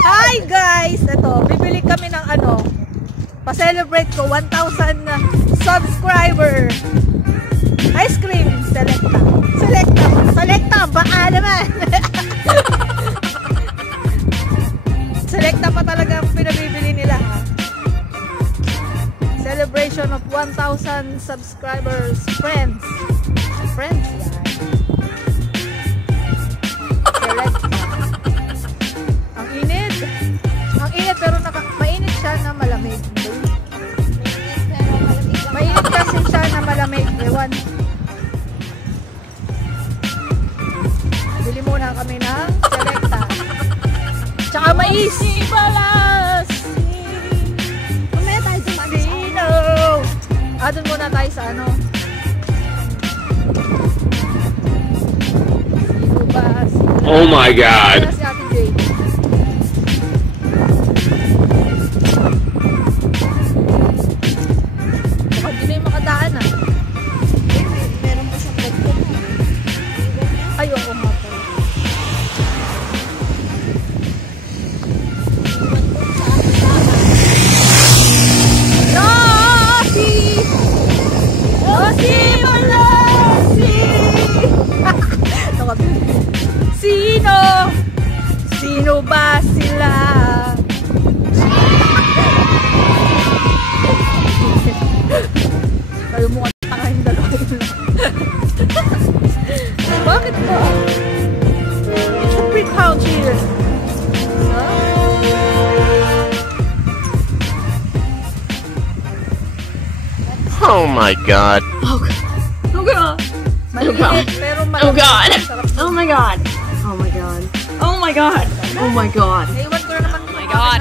Hi guys! Ito, bibili kami ng ano, pa-celebrate ko 1,000 subscriber. Ice cream, Selecta. Selecta, baka naman. Selecta pa talaga ang pinabibili nila. Celebration of 1,000 subscribers. Friends, yan. Pero mainit siya na malamig. Mainit kasi siya na malamig. Ewan. Bili muna kami ng Selecta. Tsaka mais. Mamaya tayo sa Sino? Doon muna tayo sa ano. Sino ba? Oh my God. Si Ate Jade. Meron pa siyang bagpo. Ay, oo nga po. Sino ba sila? Kayo mo ang tangahin dalawa yun. Bakit po? It's a big house here. Oh my God. Oh God. Maliit, pero malamig. Oh God. Sarap. Oh my God. Oh my God. Oh my God. Oh my God. Naiwan ko na naman. Oh my God.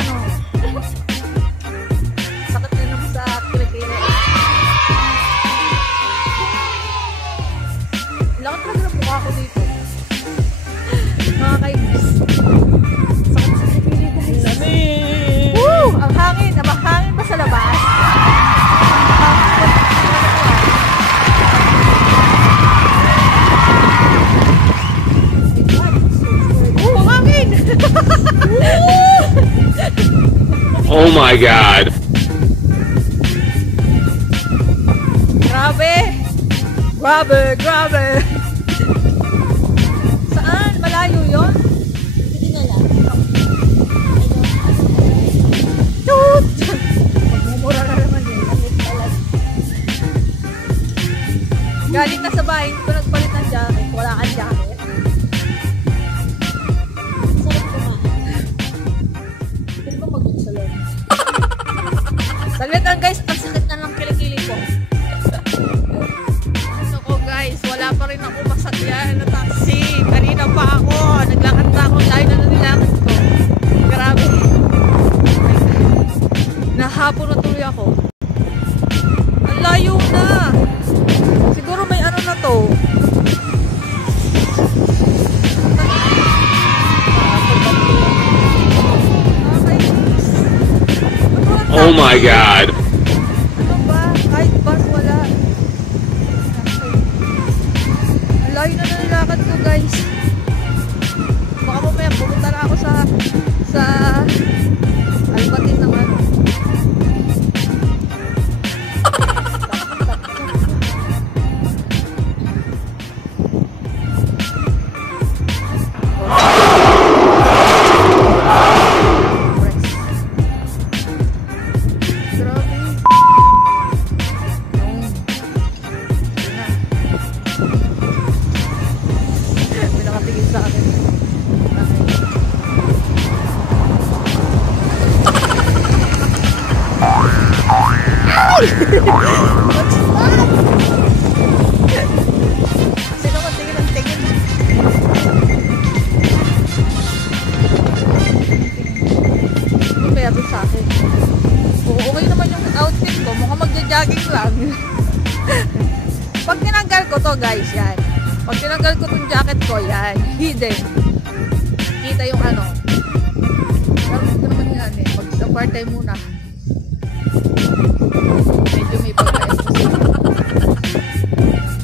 Sakit na naman sa kilikili. Lakad talaga ng mukha ko dito. Mga kaibis. Sakit sa kilikili guys. Lamig. Woo! Ang hangin. Mahangin ba sa labas? Oh my God. Grabe. Saan? Malayo yun? Hindi na lang. Toot! Magmumura na naman yun. Galing na sa bahay, hindi ko nagpalit ng jacket. Wala kang jacket. Sarap kumain. Pwede ba mag-salon? Saglit lang guys, ang sakit na ng kilikili ko. So guys, wala pa rin ako masakyan na taxi. Kanina pa ako, naglakad na ako, layo na nilakad ko. Grabe. Nahapon na tuloy ako. Ang layo na. Siguro may ano na to. Oh my God. Ano ba? Kahit bus, wala. Ang layo na nilakad ko, guys. Baka mamaya pumunta na ako sa Albatin ng ano. Sa akin. Sino ka tingin ang tingin? Meron sa akin. Okay naman yung outfit ko. Mukhang magja-jogging lang. Pag tinanggal ko to guys, yan. Pag tinanggal ko tong jacket ko, yan. Hidden. Kita yung ano. Pero ito naman yan eh. Mag-part-time muna. Medyo may pagka-exposite.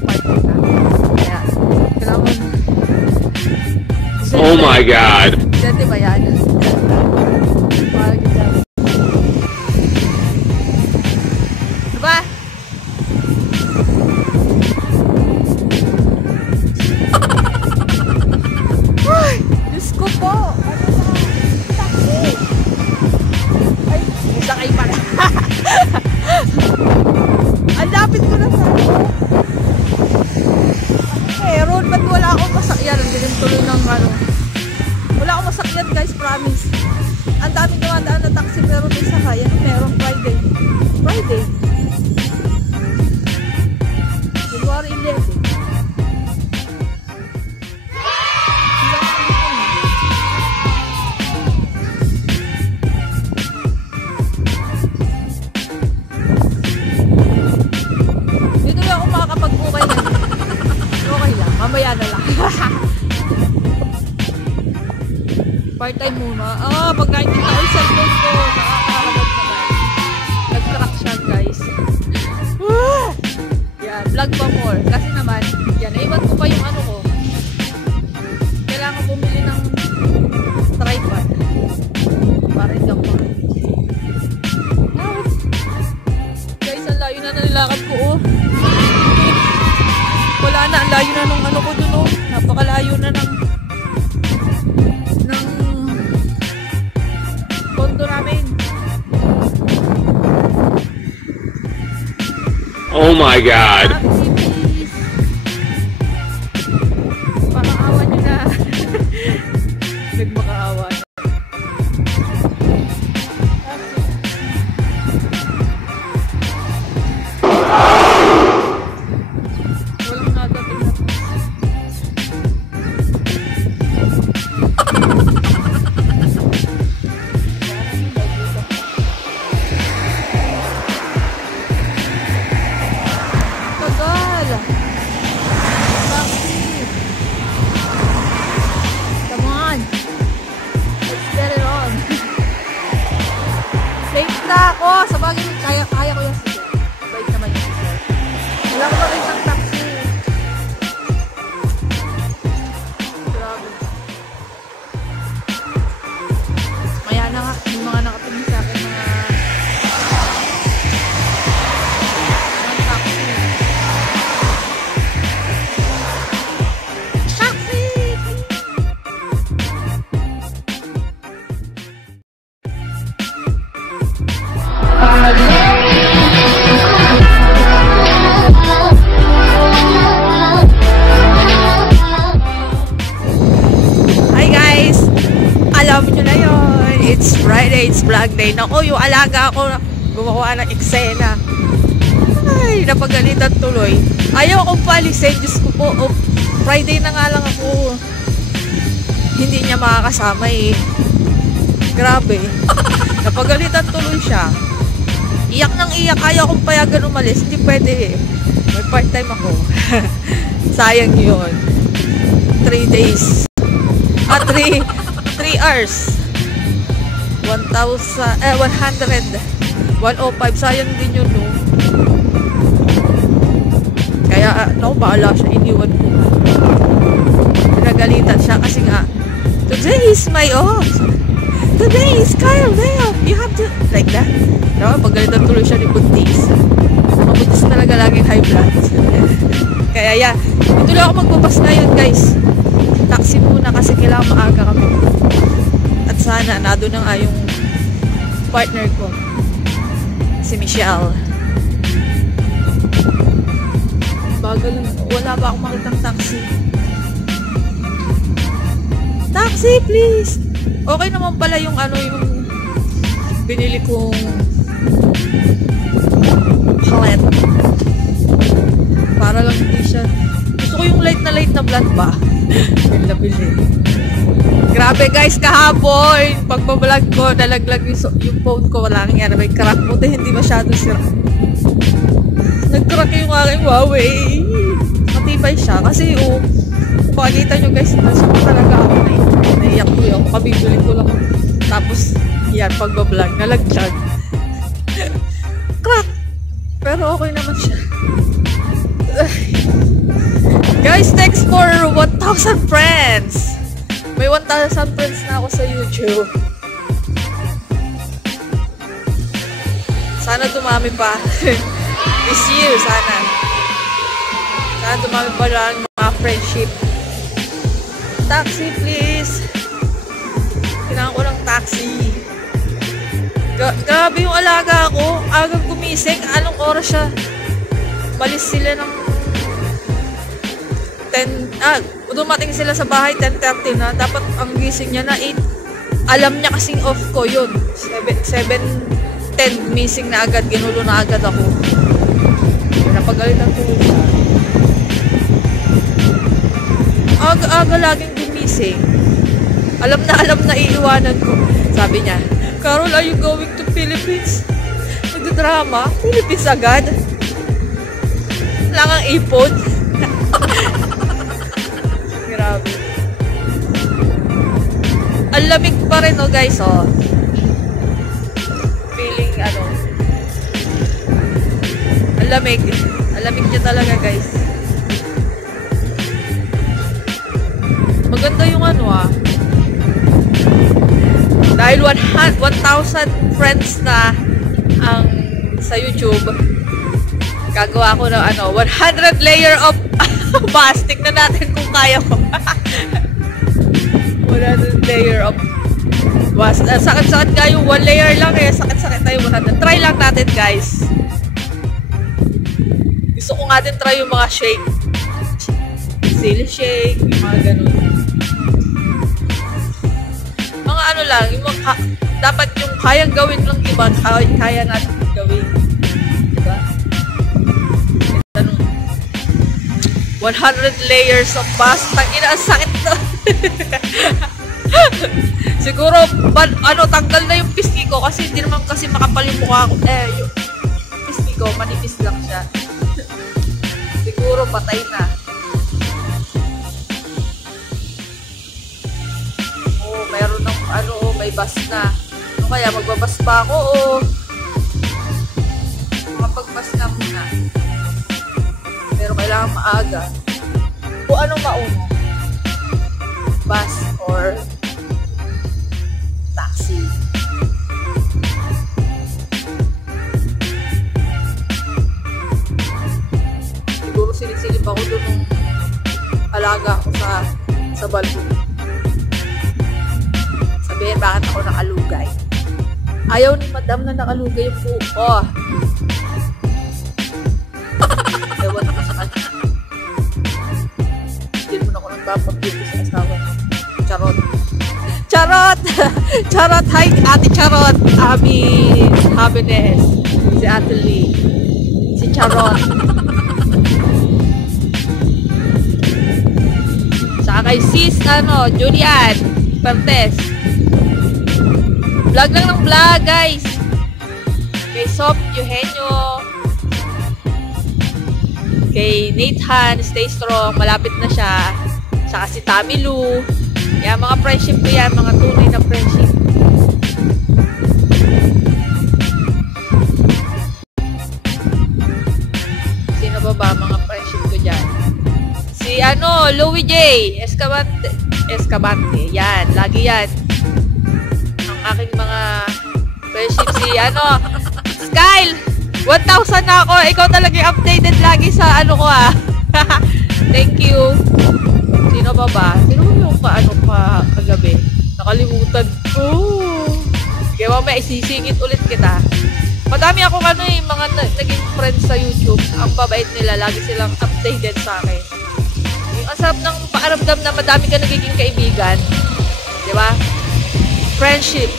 Part-time na. Kaya, kailangan. Oh my God. Dati ba yan? masakyan. Ang dilim tuloy ng ano. Wala akong masakyan guys, promise. Ang daming dumadaan na taxi pero may sakay. Ano meron? Friday. Friday. January 11. Dito lang ako makakapag-ukay na. Okay lang. Mamaya na lang. Part-time muna. Pag nakikita ko yung cellphone ko, nakakakalabag na ba? Nag-crack siya, guys. Yan, vlog pa more. Kasi naman, yan, naiwan ko pa yung ano ko. Kailangan bumili ng tripod. Para hindi ako guys, ang layo na nalilakad ko, oh. Wala na, ang layo na nung ano ko dun, oh. Napakalayo na ng kondo namin. Oh my God. Parang awa nyo na. Nagmakaawa na. Walang nadating na. Sa bagay, kaya ko yung sige. Bait naman yung sige. Wala ko ba kayo ng taxi? Grabe. Maya na nga, yung mga nakatingin sa akin, mga taxi. Taxi! Hi guys! Alam nyo na yun. It's Friday, it's vlog day. Naku, yung alaga ako gumawa ng eksena. Ay, napagalitan tuloy. Ayaw akong palisin. Diyos ko po, oh, Friday na nga lang ako. Hindi niya makakasama eh. Grabe. Napagalitan tuloy siya. Iyak nang iyak. Ayaw akong payagan umalis. Hindi pwede eh. May part-time ako. Sayang yun. 3 days. 3 hours. 100. 105. Sayang din yun, no? Kaya, bahala siya. Iniwan ko. Pinagalitan siya kasi nga, today is my off. Today is Kyle day off. You have to, like that. No, pagalitan tuloy siya ni Buntis. Mabuntis talaga laging high blood. Kaya yan. Ito lang ako magpapas ngayon, guys. Taxi muna kasi kailangan maaga kami. At sana, nado na nga yung partner ko. Si Michelle. Bagal. Wala ba akong makitang taxi? Taxi, please! Okay naman pala yung ano, yung binili kong palette. Para lang hindi siya. Gusto ko yung light na vlog ba? Bili. Grabe guys, kahapon pagbablog ko, nalaglag yung phone ko. Wala nangyari, may crack. Buti hindi masyado sira. Nag-crack yung aking Huawei. Matibay siya. Kasi pakikita nyo guys, nasuko talaga ako. Naiyak ko yun. Kabibili ko lang. Tapos, yan, pagbablog, nalaglag. Crack! Pero okay naman siya. Guys, thanks for 1,000 friends! May 1,000 friends na ako sa YouTube. Sana dumami pa. This year, sana. Sana dumami pa lang mga friendship. Taxi, please. Kailangan ko ng taxi. Grabe yung alaga ko. Agang gumising. Anong oras siya? Balis sila ng dumating sila sa bahay 10:30 na. Dapat ang gising niya na 8. Alam niya kasing off ko yun. 7:10 missing na agad. Ginulo na agad ako. Napagalitan ko. Aga laging gumising. Alam na iiwanan ko. Sabi niya, Carol, are you going to Philippines? Nagdrama? Philippines agad? Wala kang ipon? Grabe. Ang lamig pa rin, oh guys, oh. Feeling, ang lamig. Ang lamig niya talaga, guys. Maganda yung dahil 1,000 friends na ang sa YouTube, gagawa ko ng 100 layer of bastic na natin kung kaya ko. 100 layer of sakit-sakit nga yung 1 layer lang eh. Sakit-sakit tayo 100. Try lang natin, guys. Gusto ko nga din try yung mga shake. Silly shake, yung mga ganun. Mga lang, yung dapat yung kayang gawin ng iba, kaya natin gawin. Diba? 100 layers of bust. Tangina, ang sakit to. Siguro, tanggal na yung pisngi ko kasi hindi naman kasi makapal yung mukha ko. Yung pisngi ko, manipis lang siya. Siguro, patay na. Mayroon ng may bus na. Kaya magbabas pa ako Makapagbas na muna. Pero kailangan maaga. Kung anong mauna? Bus or taxi. Siguro silip-silip ako doon nung alaga ako sa balkon. Sabihin, bakit ako nakalugay? Ayaw ni madam na nakalugay yung buhok ko. Ewan ko sa kanya. Hindi mo na ako nagpapag-give sa asawa. Charot. Charot! Charot! Hi, Ate Charot! Happiness. Si Ate Lee. Si Charot. Saka kay sis, Julian Pertes. Vlog lang ng vlog, guys. Kay Sob Eugenio. Kay Nathan, stay strong. Malapit na siya. Saka si Tammy Lou. Yan, mga friendship ko yan. Mga tunay na friendship. Sino ba mga friendship ko dyan? Si Louie J. Escabante. Yan, lagi yan. Aking mga friendship si Skyle 1,000 na ako. Ikaw talaga updated lagi sa ko Thank you. Sino ba? Sino yung kagabi? Nakalimutan ko. Kaya mamaya isisingit ulit kita. Madami ako mga naging friends sa YouTube. Ang babait nila, lagi silang updated sa akin. Yung asap ng paaramdam na madami ka nagiging kaibigan. Di ba? Friendship.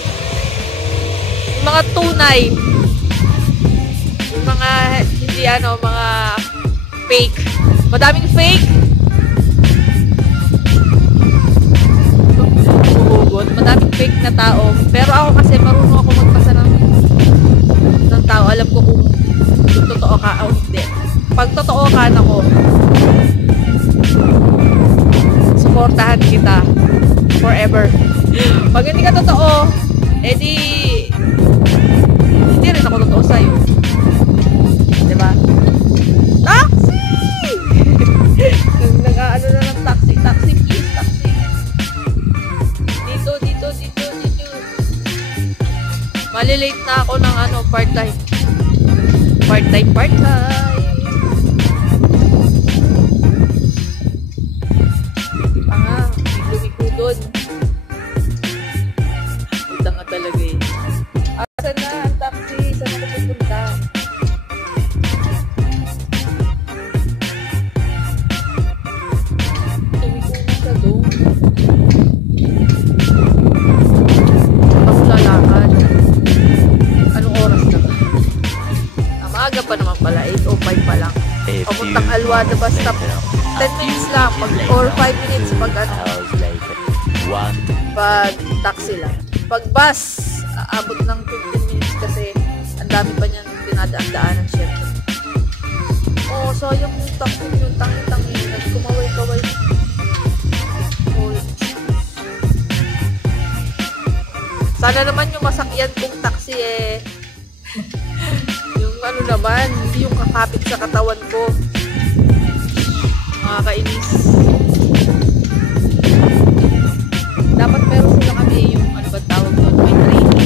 Yung mga tunay. Yung mga hindi mga fake. Madaming fake. Umugot. Madaming fake na tao. Pero ako kasi marunong ako magpasa ng tao. Alam ko kung totoo ka o hindi. Pag totoo ka ko, suportahan kita forever. Pag hindi ka totoo, edi hindi rin ako totoo sa'yo. Diba? Taxi! Nag-ano na ng taxi. Taxi, please. Taxi. Dito. Malilate na ako ng part-time. Part-time. Lumiko doon. Punta nga talaga eh. Asan na ang taxi? Saan ako pupunta? pa lang. Papuntang Alwada bus stop. 10 minutes lang or 5 minutes pag pag taxi lang. Pag bus, aabot ng 15 minutes kasi ang dami pa niyan dinadaan-daanan syempre. Oh, sayang yung taxi yung tangi-tangi. Nagkumaway-kaway. Sana naman yung masakyan kong taxi yung ano naman, hindi yung kakapit sa katawan ko. Nakakainis. Dapat meron sila kami yung ano ba tawag doon, may training.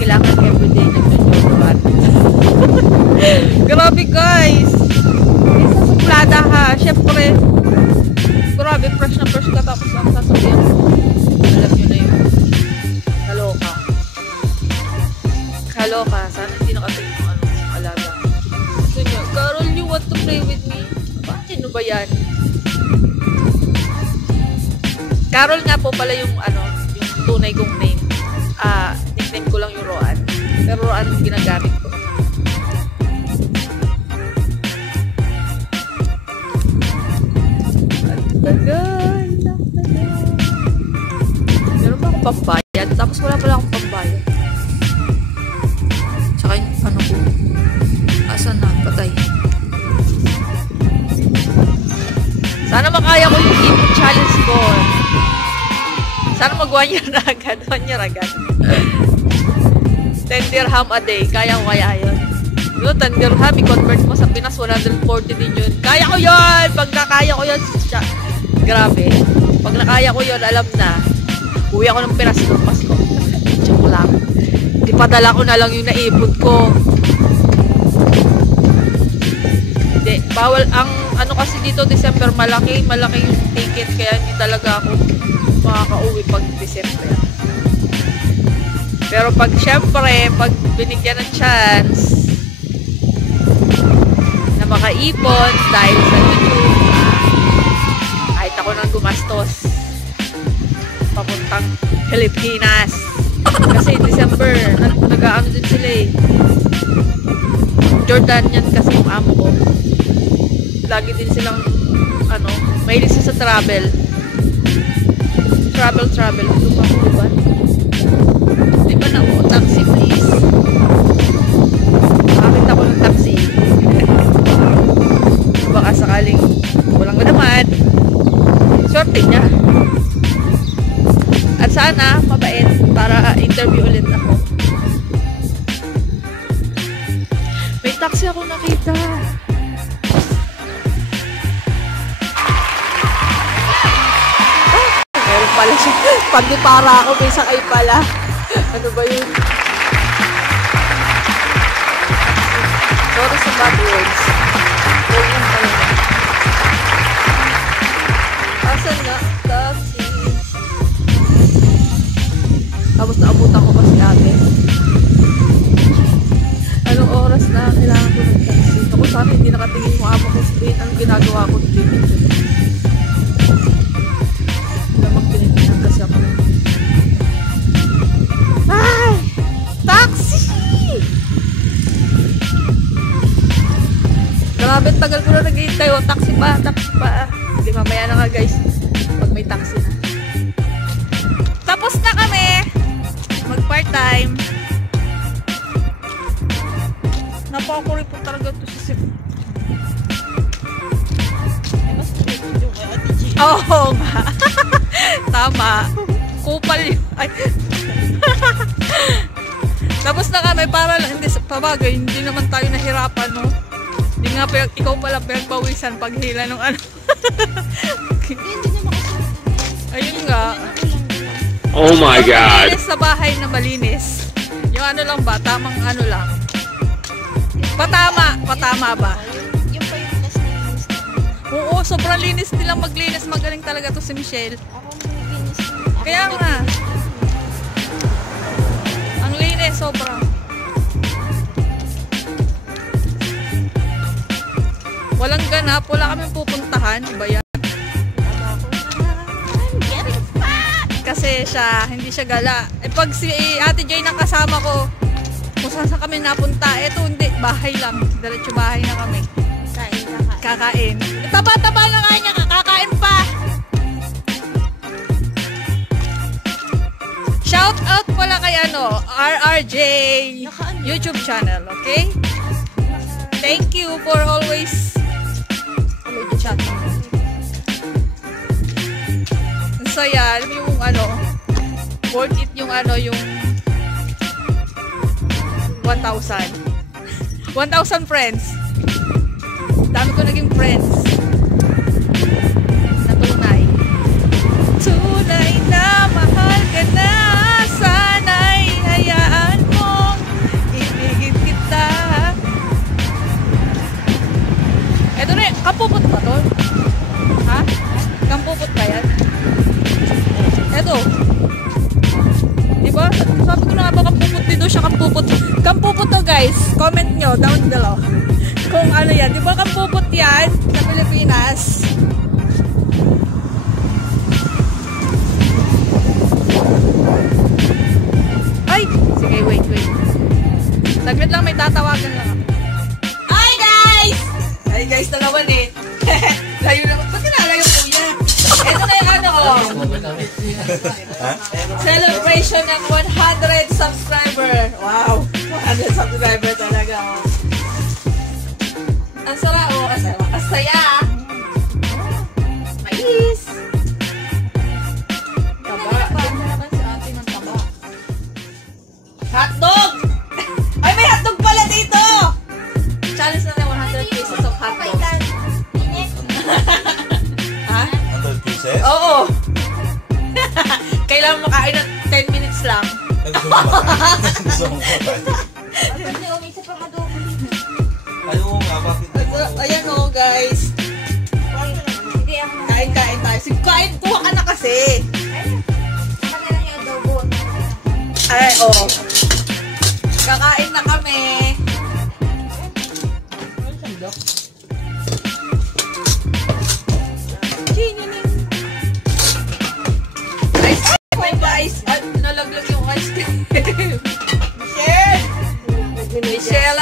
Kailangan everyday nagtuturuan. Grabe guys! Isa suplada ha, syempre. Grabe, fresh na fresh ka tapos ang sasakyan. Alam nyo na yun. Kaloka. Sana hindi nakatingin yung ano, alaga. Gusto nyo, Carol, you want to play with me? Sino ba yan? Carol nga po pala yung ano, yung tunay kong name. Nickname ko lang yung Roan. Pero Roan yung ginagamit ko. Tagal. Meron ba akong pambayad? Tapos wala pala akong pambayad. Tsaka yung ano ko. Asan na? Patay. Sana makaya ko yung ipon challenge ko. Sana mag 1 year na agad. 1 year agad. 10 dirham a day. Kaya ko kaya yun. Yung 10 dirham, i-convert mo sa Pinas, 140 din yun. Kaya ko yun! Pag nakaya ko yun, grabe. Pag nakaya ko yun, alam na. Uwi ako ng Pinas ng Pasko. Joke lang. Ipadala ko na lang yung naipon ko. Hindi. Bawal ang ano kasi dito, December, malaki yung ticket. Kaya hindi talaga ako makakauwi pag December. Pero pag syempre, pag binigyan ng chance na makaipon dahil sa YouTube, kahit ako nang gumastos papuntang Pilipinas. Kasi December, nag-ano din sila Jordanian kasi yung amo ko. Lagi din silang, ano, mahilig sa travel. Travel. Diba? Diba na ako? Taxi, please. Bakit ako ng taxi? Baka sakaling walang ko naman. Swerte niya. At sana, mabait para interview ulit ako. May taxi ako nakita. Meron pala siya. Pag di para ako, may sakay pala. Ano ba yun? Sorry sa bad words. Ganyan talaga. Asan na? Taxi. Tapos naabutan ko pa si ate. Anong oras na kailangan ko ng taxi? Ako sana hindi nakatingin mo amo ko straight. Anong ginagawa ko? Lamang pinipinan kasi ako. Ay! Taxi! Grabe, tagal ko na nag-hintay. O, taxi pa. Hindi, mamaya na nga guys. Pag may taxi na. Tapos na kami mag-part-time. Napakakuri po talaga ito si Sip. Oo nga. Tama. Kupal yun. Ay. Tapos na kami para lang, hindi pabagay, hindi naman tayo nahirapan, no? Hindi nga pa, ikaw pala pinagpawisan paghila ng ano. Ayun nga. Oh my God. Malinis sa bahay na malinis. Yung ano lang ba, tamang ano lang. Patama ba? Yung pa yung last na linis na. Oo, sobrang linis nilang maglinis. Magaling talaga to si Michelle. Ako maglinis. Kaya nga. Ang linis, sobrang. Walang ganap, wala kaming pupuntahan. Ba yan? I'm getting fat! Kasi siya, hindi siya gala. Eh pag si Ate Jay nang kasama ko, kung saan kami napunta, eto hindi, bahay lang. Diretso bahay na kami. Kakain. Taba-taba na nga niya, kakain pa. Shout out pala kay RRJ YouTube channel, okay? Thank you for always chat. Ang saya, alam mo yung worth it yung yung 1,000 friends. Dami ko naging friends. Na tunay. Tunay na mahal ka na. Sana'y hayaan mong ibigin kita. Eto na, kampupot ba to? Ha? Kampupot ba yan? Eto. Diba? Sabi ko na nga ba kampupot dito siya, kampupot. Kampupot to guys. Comment nyo down below. Kung ano yan. Diba kampupot yan sa Pilipinas? Ay! Sige, wait. Saglit lang, may tatawagan lang ako. Hi guys! Hi guys na naman eh. Layo naman. Ba't kinalayo po yan? Ito na yung celebration ng 100 subscriber. Wow! 100 subscriber talaga. Ang sarap. Ang saya. Mais! Taba. Tingnan naman sa atin ang taba. Hotdog! Ay, may hotdog pala dito! Challenge na 100 pieces of hotdog. Ha? 100 pieces? Oo. Kailangan makain ng 10 minutes lang. Gusto mo ba? Ayaw nga, bakit? Ayan o, guys. Kain tayo. Kain, kuha ka na kasi. Ay, oo. Kakain na kami. Guys, nalaglag yung ice cream. Michelle!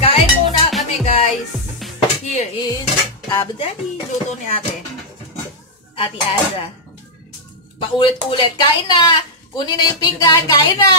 Kain muna kami, guys. Here is Abu Dhabi. Luto ni ate. Ate Aza. Paulit-ulit. Kain na! Kunin na yung pinggan. Kain na!